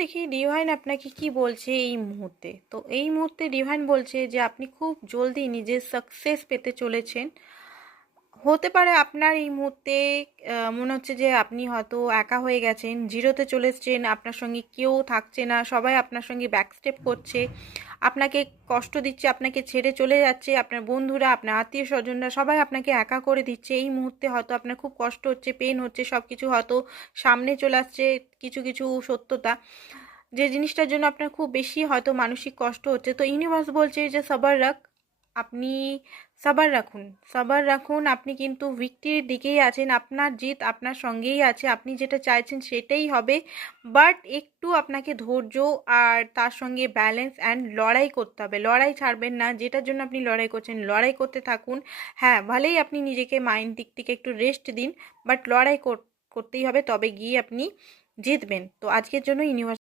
দেখি ডিভাইন আপনাকে কি বলছে এই মুহূর্তে। তো এই মুহূর্তে ডিভাইন বলছে যে আপনি খুব জলদি নিজের সাকসেস পেতে চলেছেন। হতে পারে আপনার এই মুহূর্তে মনে হচ্ছে যে আপনি হয়তো একা হয়ে গেছেন, জিরোতে চলে এসেছেন, আপনার সঙ্গে কেউ থাকছে না, সবাই আপনার সঙ্গে ব্যাকস্টেপ করছে, আপনাকে কষ্ট দিচ্ছে, আপনাকে ছেড়ে চলে যাচ্ছে, আপনার বন্ধুরা, আপনার আত্মীয় স্বজনরা সবাই আপনাকে একা করে দিচ্ছে। এই মুহূর্তে হয়তো আপনার খুব কষ্ট হচ্ছে, পেন হচ্ছে, সব কিছু হয়তো সামনে চলে আসছে কিছু কিছু সত্যতা, যে জিনিসটার জন্য আপনার খুব বেশি হয়তো মানসিক কষ্ট হচ্ছে। তো ইউনিভার্স বলছে যে সবার রাখ, আপনি সাবার রাখুন, সাবার রাখুন, আপনি কিন্তু ভিক্টরির দিকেই আছেন, আপনার জিত আপনার সঙ্গেই আছে, আপনি যেটা চাইছেন সেটাই হবে। বাট একটু আপনাকে ধৈর্য আর তার সঙ্গে ব্যালেন্স অ্যান্ড লড়াই করতে হবে, লড়াই ছাড়বেন না, যেটার জন্য আপনি লড়াই করছেন লড়াই করতে থাকুন। হ্যাঁ, ভালোই আপনি নিজেকে মাইন্ড দিক থেকে একটু রেস্ট দিন, বাট লড়াই করতেই হবে, তবে গিয়ে আপনি জিতবেন। তো আজকের জন্য ইউনিভার্স